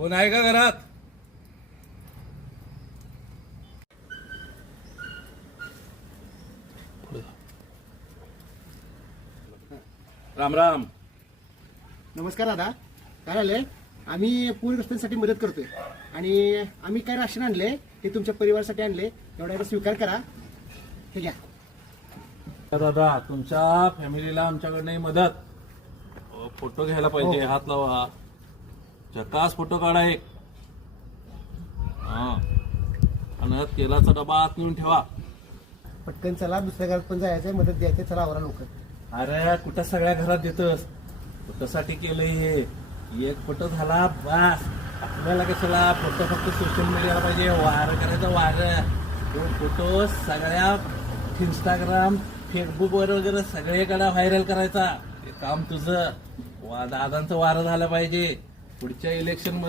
कोण आहे का घरात? राम राम. नमस्कार दादा. काय झालंय, आम्ही पूरग्रस्तांसाठी मदत करतोय आणि आम्ही काय राशन आणले ते तुमच्या परिवारासाठी आणले. एवढा एकदा स्वीकार करा. हे घ्या. दादा, तुमच्या फॅमिलीला आमच्याकडनं ही मदत. फोटो घ्यायला पाहिजे. हात लावा. झकास फोटो काढा एक. हा, आणि तेलाचा डबा आत नेऊन ठेवा. पटकन चला, दुसऱ्या घरात पण जायचंय, मदत द्यायची. चला आवरा लवकर. अरे कुठं सगळ्या घरात देतोस? फोटोसाठी केलंय हे. एक फोटो झाला बस. आपल्याला कशाला फोटो फक्त सोशल मीडियाला पाहिजे. वार करायचं वार. तो फोटो सगळ्या इंस्टाग्राम फेसबुक वर वगैरे सगळीकडे व्हायरल करायचा. हे काम तुझं. दादांचं वारं झालं पाहिजे पुढच्या इलेक्शन मध्ये.